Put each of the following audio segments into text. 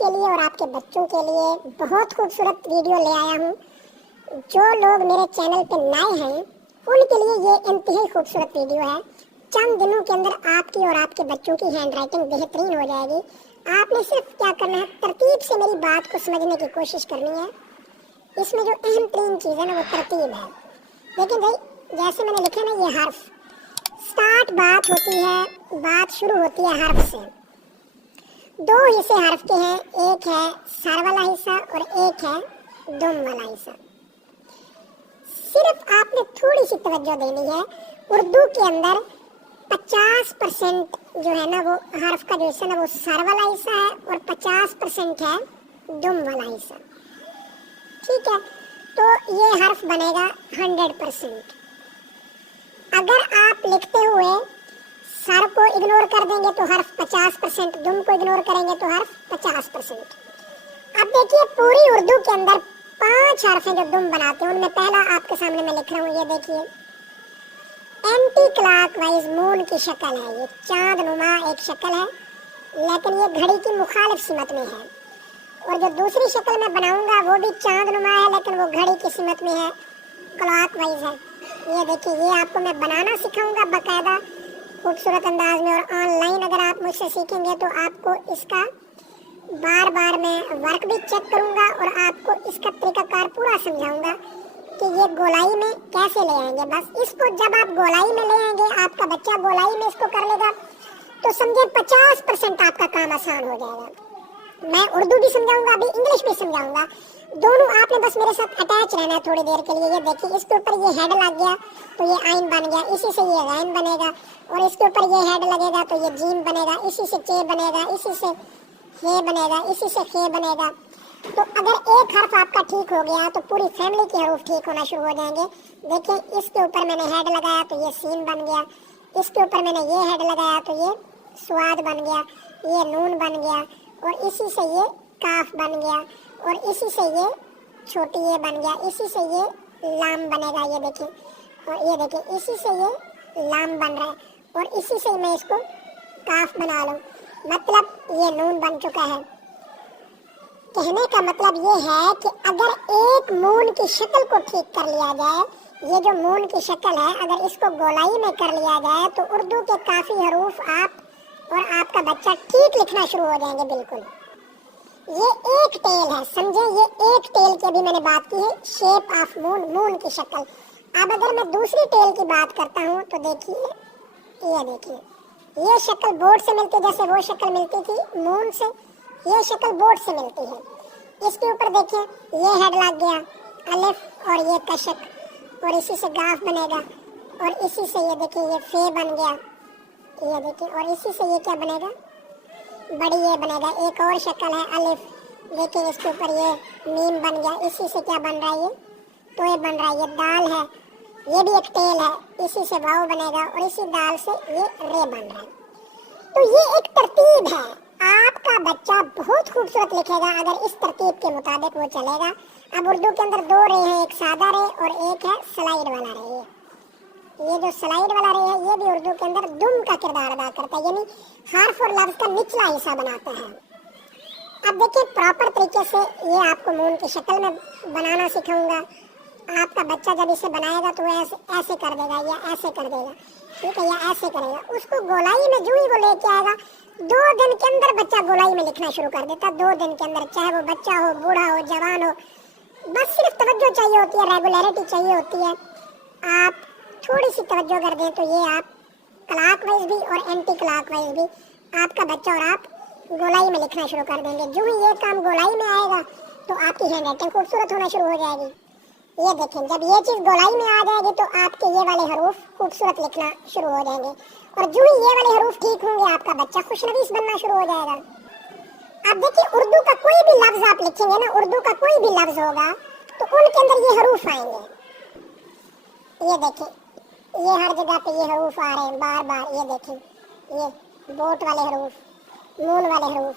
आपके लिए और आपके बच्चों के लिए बहुत खूबसूरत वीडियो ले आया हूँ। जो लोग मेरे चैनल पे नए हैं उनके लिए ये इंतहाई खूबसूरत वीडियो है। चंद दिनों के अंदर आपकी और आपके बच्चों की हैंड राइटिंग बेहतरीन हो जाएगी। आपने सिर्फ क्या करना है, तरतीब से मेरी बात को समझने की कोशिश करनी है। इसमें जो अहम तीन चीज़ है ना वो तरतीब है। लेकिन भाई जैसे मैंने लिखा ना, ये हर्फ स्टार्ट बात होती है, बात शुरू होती है हर्फ से। दो हिस्से हर्फ के हैं, एक है सर वाला हिस्सा और एक है दुम वाला हिस्सा। सिर्फ आपने थोड़ी सी तवज्जो देनी है। उर्दू के अंदर 50% जो है ना वो हर्फ का जो हिस्सा ना वो सर वाला हिस्सा है और 50% है दुम वाला हिस्सा। ठीक है, तो ये हर्फ बनेगा 100%। अगर आप लिखते हुए सर को इग्नोर कर देंगे तो हर्फ 50%, दुम को इग्नोर करेंगे तो हर्फ 50%। अब देखिए पूरी उर्दू के अंदर 5 हर्फ हैं जो दुम बनाते हैं। उनमें पहला आपके सामने मैं लिख रहा हूँ, ये देखिए एंटी क्लॉक वाइज मून की शक्ल है। ये चांद नुमा एक शक्ल है, लेकिन ये घड़ी की मुखालिफ सिमत में है। और जो दूसरी शक्ल मैं बनाऊंगा वो भी चांद नुमा है, लेकिन वो घड़ी की सिमत में है, क्लॉक वाइज है। ये देखिए, ये आपको मैं बनाना सिखाऊंगा बाकायदा खूबसूरत अंदाज में। और ऑनलाइन अगर आप मुझसे सीखेंगे तो आपको इसका बार बार मैं वर्क भी चेक करूंगा और आपको इसका तरीकाकार पूरा समझाऊंगा कि ये गोलाई में कैसे ले आएंगे। बस इसको जब आप गोलाई में ले आएंगे, आपका बच्चा गोलाई में इसको कर लेगा तो समझे 50% आपका काम आसान हो जाएगा। मैं उर्दू भी समझाऊंगा, अभी इंग्लिश भी समझाऊंगा, दोनों। आपने बस मेरे साथ अटैच रहना है थोड़ी देर के लिए। ये देखिए, इसके ऊपर ये हेड लग गया तो ये आइन बन गया, इसी से ये गैन बनेगा। और इसके ऊपर ये हेड लगेगा तो ये जीम बनेगा, इसी से चे बनेगा, इसी से हे बनेगा, इसी से खे बनेगा। तो अगर एक हर्फ आपका ठीक हो गया तो पूरी फैमिली के हरूफ ठीक होना शुरू हो जाएंगे। देखिए, इसके ऊपर मैंने हेड लगाया तो ये सीन बन गया, इसके ऊपर मैंने ये हेड लगाया तो ये स्वाद बन गया, ये नून बन गया, और इसी से ये काफ बन गया, और इसी से ये छोटी ये बन गया, इसी से ये लाम बनेगा। ये देखिए, और ये देखिए इसी से ये लाम बन रहा है, और इसी से मैं इसको काफ बना लूँ, मतलब ये नून बन चुका है। कहने का मतलब ये है कि अगर एक मून की शक्ल को ठीक कर लिया जाए, ये जो मून की शक्ल है अगर इसको गोलाई में कर लिया जाए तो उर्दू के काफ़ी हरूफ आप और आपका बच्चा ठीक लिखना शुरू हो जाएंगे। बिल्कुल, ये एक टेल है, समझे, ये एक टेल की अभी मैंने बात की है, शेप ऑफ मून, मून की शक्ल। अब अगर मैं दूसरी टेल की बात करता हूँ तो देखिए, ये देखिए, ये शक्ल बोर्ड से मिलती है, जैसे वो शक्ल मिलती थी मून से, ये शक्ल बोर्ड से मिलती है। इसके ऊपर देखिए ये हेड लग गया अलिफ और ये कशक, और इसी से गाफ बनेगा, और इसी से ये देखिए ये फे बन गया, ये देखिए, और इसी से ये क्या बनेगा, बड़ी ये बनेगा। एक और शक्ल है अलिफ, देखिए इसके ऊपर ये मीम बन गया, इसी से क्या बन रहा है, ये तो ये बन रहा है, ये दाल है, ये भी एक टेल है, इसी से वाव बनेगा, और इसी दाल से ये रे बन रहा है। तो ये एक तरतीब है, आपका बच्चा बहुत खूबसूरत लिखेगा अगर इस तरतीब के मुताबिक वो चलेगा। अब उर्दू के अंदर 2 रे हैं, एक सादा रे और एक है स्लाइड वाला रे। ये जो स्लाइड वाला रे है ये भी उर्दू के अंदर दुम का किरदार अदा करता है, यानी हर्फ और लफ्ज का निचला हिस्सा बनाता है। अब देखिए प्रॉपर तरीके से ये आपको मून की शक्ल में बनाना सिखाऊंगा। आपका बच्चा जब इसे बनाएगा तो ऐसे ऐसे कर देगा या ऐसे कर देगा, ठीक है, या ऐसे करेगा। उसको गोलाई में जो ही वो लेके आएगा, 2 दिन के अंदर बच्चा गोलाई में लिखना शुरू कर देता। 2 दिन के अंदर, चाहे वो बच्चा हो, बूढ़ा हो, जवान हो, बस सिर्फ तवज्जो चाहिए होती है, रेगुलरिटी चाहिए होती है। आप थोड़ी सी तवज्जो कर दें तो ये आप क्लॉक वाइज भी और एंटी क्लॉक वाइज भी आपका बच्चा और आप गोलाई में लिखना शुरू कर देंगे। जो ही ये काम गोलाई में आएगा तो आपकी हैंड राइटिंग खूबसूरत होना शुरू हो जाएगी। ये देखें, जब ये चीज़ गोलाई में आ जाएगी तो आपके ये वाले हरूफ खूबसूरत लिखना शुरू हो जाएंगे, और जो ही ये वाले हरूफ ठीक होंगे आपका बच्चा खुशनवीस बनना शुरू हो जाएगा। अब देखिए उर्दू का कोई भी लफ्ज आप लिखेंगे ना, उर्दू का कोई भी लफ्ज होगा तो उनके अंदर ये हरूफ आएंगे। ये देखें, ये हर जगह पे ये हरूफ आ रहे हैं बार बार। ये देखें, ये बोट वाले हरूफ, नून वाले हरूफ,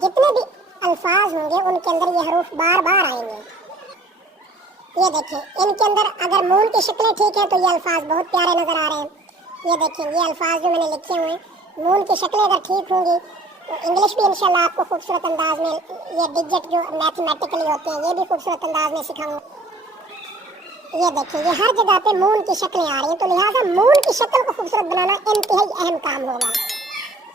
जितने भी अल्फाज होंगे उनके अंदर ये हरूफ बार बार आएंगे। ये देखिए, इनके अंदर अगर मून की शक्लें ठीक है तो ये अल्फाज बहुत प्यारे नजर आ रहे हैं। ये देखिए, ये अल्फाज जो मैंने लिखे हुए हैं, मून की शक्लें अगर ठीक होंगी तो इंग्लिश भी इंशाल्लाह आपको खूबसूरत अंदाज में, ये डिजिट जो मैथमेटिकली होते हैं ये भी खूबसूरत अंदाज में सिखाऊंगा। ये देखिए ये हर जगह पे मून की शक्लें आ रही हैं, तो लिहाजा मून की शक्ल को खूबसूरत बनाना इंतहाई अहम काम होगा।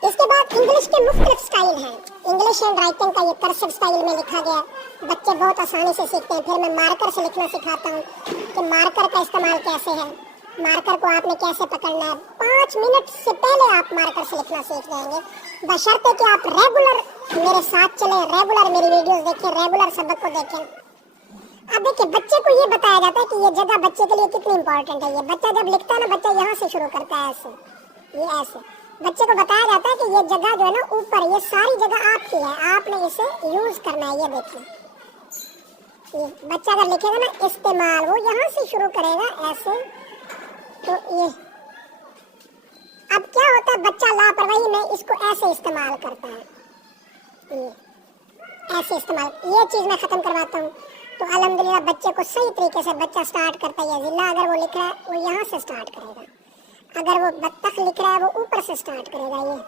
इसके बाद इंग्लिश के मुख्तलिफ स्टाइल हैं। इंग्लिश हैंड राइटिंग का ये कर्सिव स्टाइल में लिखा गया, बच्चे बहुत आसानी से सीखते हैं। फिर मैं मार्कर से लिखना सिखाता हूँ कि मार्कर का इस्तेमाल कैसे है, मार्कर को आपने कैसे पकड़ना है। 5 मिनट से पहले आप मार्कर से लिखना सीख जाएंगे, बशर्ते कि आप रेगुलर मेरे साथ चलें, रेगुलर मेरी वीडियोस देखें, रेगुलर सबक को देखें। अब देखिए बच्चे को ये बताया जाता है कि ये जगह बच्चे के लिए कितनी इंपॉर्टेंट है। ये बच्चा जब लिखता है ना, बच्चा यहाँ से शुरू करता है, ऐसे, ये ऐसे। बच्चे को बताया जाता है कि ये जगह जो है ना ऊपर, ये सारी जगह आपकी है, आपने इसे यूज करना है। ये देखिए ये बच्चा अगर लिखेगा ना इस्तेमाल, वो यहाँ से शुरू करेगा ऐसे। तो ये अब क्या होता है, बच्चा लापरवाही में इसको ऐसे इस्तेमाल करता है, ये ऐसे इस्तेमाल। ये चीज मैं खत्म करवाता हूँ। तो अल्हम्दुलिल्लाह बच्चे को सही तरीके से बच्चा स्टार्ट करता है। जिल्ला अगर वो लिख रहा है वो यहाँ से स्टार्ट करेगा, अगर वो बत्तख लिख रहा है वो ऊपर से स्टार्ट करेगा, ये।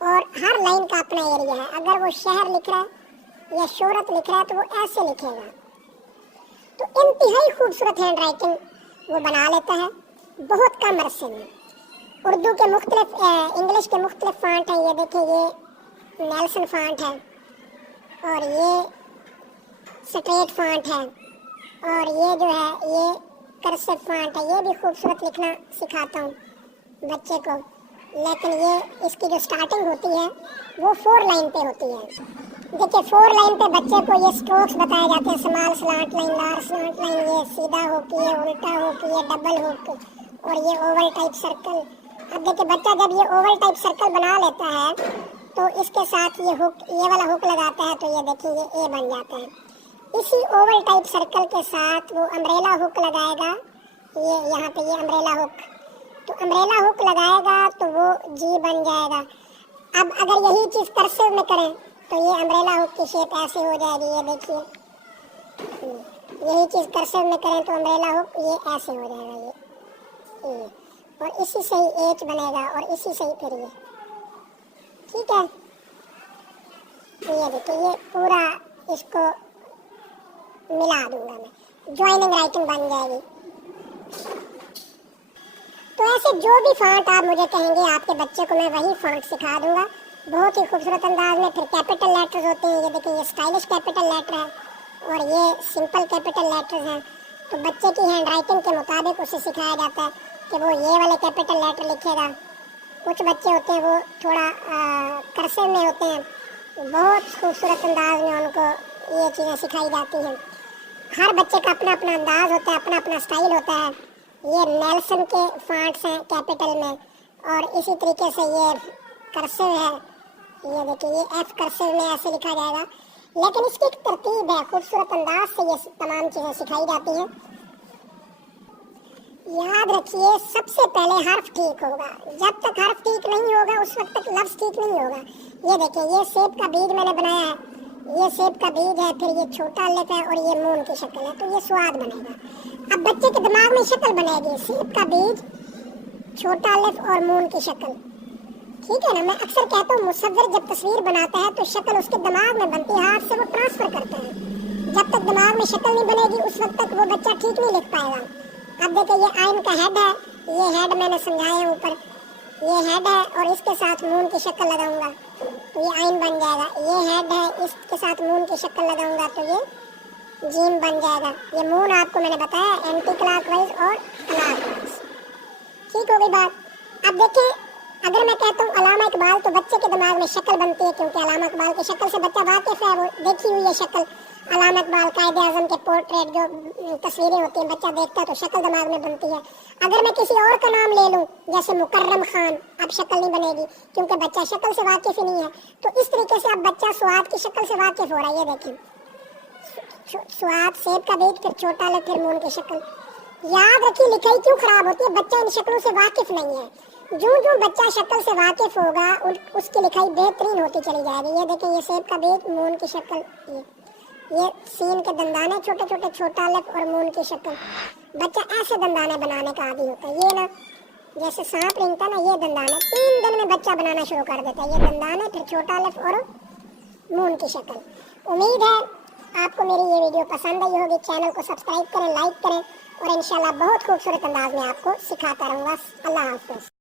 और हर लाइन का अपना एरिया है। अगर वो शहर लिख रहा है या शोहरत लिख रहा है तो वो ऐसे लिखेगा। तो इंतहाई खूबसूरत हैंड राइटिंग वो बना लेता है बहुत कम अरसे में। उर्दू के मुख्तलिफ, इंग्लिश के मुख्तलिफ फॉन्ट हैं। ये देखिए ये नेल्सन फॉन्ट है और ये स्ट्रेट फॉन्ट है और ये जो है ये कर्सिव फॉन्ट है। ये भी खूबसूरत लिखना सिखाता हूँ बच्चे को, लेकिन ये इसकी जो स्टार्टिंग होती है वो 4 लाइन पे होती है। देखिए 4 लाइन पे बच्चे को ये स्ट्रोक्स बताए जाते हैं, small slot line, large slot line, ये सीधा हो कि ये उल्टा हो कि ये डबल हो कि, और ये ओवल टाइप सर्कल। अब देखिए बच्चा जब ये ओवल टाइप सर्कल बना लेता है तो इसके साथ ये हुक, ये वाला हुक लगाता है, तो ये देखिए ये ए बन जाता है। इसी ओवल टाइप सर्कल के साथ वो अम्ब्रेला हुक लगाएगा, ये यहाँ पे ये अम्ब्रेला हुक, तो अम्ब्रेला हुक लगाएगा तो वो जी बन जाएगा। अब अगर यही चीज़ कर्सिव में करें तो ये अम्ब्रेला हुक की शेप ऐसे हो जाएगी, ये देखिए। यही चीज़ कर्सिव में करें तो अम्ब्रेला हुक ये ऐसे हो जाएगा, ये। और इसी से ही एच बनेगा और इसी से ही फिर ये, ठीक है। ये देखिए ये पूरा इसको मिला दूंगा मैं, ज्वाइनिंग राइटिंग बन जाएगी। तो ऐसे जो भी फॉन्ट आप मुझे कहेंगे आपके बच्चे को मैं वही फॉन्ट सिखा दूंगा बहुत ही खूबसूरत अंदाज में। फिर कैपिटल लेटर्स होते हैं, ये देखिए ये स्टाइलिश कैपिटल लेटर है और ये सिंपल कैपिटल लेटर्स हैं। तो बच्चे की हैंड राइटिंग के मुताबिक उसे सिखाया जाता है कि वो ये वाले कैपिटल लेटर लिखेगा। कुछ बच्चे होते हैं वो थोड़ा कर्सिव में होते हैं, बहुत खूबसूरत अंदाज में उनको ये चीज़ें सिखाई जाती हैं। हर बच्चे का अपना अपना अंदाज होता है, अपना अपना स्टाइल होता है। ये नेल्सन के फॉन्ट्स हैं कैपिटल में, और इसी तरीके से ये कर्सिव है, ये देखिए ये एफ कर्सिव में ऐसे लिखा जाएगा। लेकिन इसकी एक तरतीब है, खूबसूरत अंदाज से ये तमाम चीज़ें सिखाई जाती हैं। याद रखिए सबसे पहले हर्फ ठीक होगा, जब तक हर्फ ठीक नहीं होगा उस वक्त तक लफ्ज़ ठीक नहीं होगा। ये देखिए ये सेब का बीज मैंने बनाया है, ये सेब का बीज है, फिर ये छोटा अलिफ है और ये मून की शक्ल है, तो ये स्वाद बनेगा। अब बच्चे के दिमाग में शक्ल बनेगी, सेब का बीज, छोटा अलिफ और मून की शक्ल, ठीक है ना। मैं अक्सर कहता हूँ मुसव्विर जब तस्वीर बनाता है तो शक्ल उसके दिमाग में बनती है, हाथ से वो ट्रांसफर करता है। जब तक दिमाग में शक्ल नहीं बनेगी उस वक्त तक वो बच्चा ठीक नहीं लिख पाएगा। अब देखिए ये आइन का हेड है, ये हेड मैंने समझाया ऊपर, ये हेड है और इसके साथ मून की शक्ल लगाऊंगा तो ये आइन बन जाएगा। ये हेड है, इसके साथ मून की शक्ल लगाऊंगा तो ये जीम बन जाएगा। ये मून आपको मैंने बताया एंटी क्लॉकवाइज और क्लॉकवाइज, ठीक हो गई बात। अब देखिए अगर मैं कहता हूँ अल्लामा इकबाल तो बच्चे के दिमाग में शक्ल बनती है, क्योंकि अल्लामा इकबाल की शक्ल से बच्चा वाकिफ है, वो देखी हुई है शक्ल। अल्लामा इकबाल कायदे आज़म के पोर्ट्रेट जो तस्वीरें होती हैं बच्चा देखता है तो शक्ल दिमाग में बनती है। अगर मैं किसी और का नाम ले लूँ जैसे मुकर्रम खान, अब शक्ल नहीं बनेगी क्योंकि बच्चा शक्ल से वाकिफ ही नहीं है। तो इस तरीके से अब बच्चा स्वाद की शक्ल से वाकिफ हो रहा है। ये देखें स्वाद, सेब का बीज, फिर छोटा अलिफ, फिर मून की शक्ल। याद रखिए लिखाई क्यों खराब होती है, बच्चा इन शक्लों से वाकिफ नहीं है। जो जो बच्चा शक्ल से वाकिफ होगा उसकी लिखाई बेहतरीन होती चली जाएगी। ये देखें ये सेब का बीज, मून की शक्ल, ये सीन के दंदाने छोटे छोटे, छोटा अलिफ और मून की शक्ल। बच्चा ऐसे दंदाने बनाने का आदी होता है। ये ना जैसे सांप रेंगता ना, ये दंदान है, 3 दिन में बच्चा बनाना शुरू कर देता है। ये दंदान है, फिर छोटा अलिफ और मून की शक्ल। उम्मीद है आपको मेरी ये वीडियो पसंद आई होगी। चैनल को सब्सक्राइब करें, लाइक करें और इंशाल्लाह बहुत खूबसूरत अंदाज में आपको सिखाता रहूँगा। अल्लाह हाफ़िज़।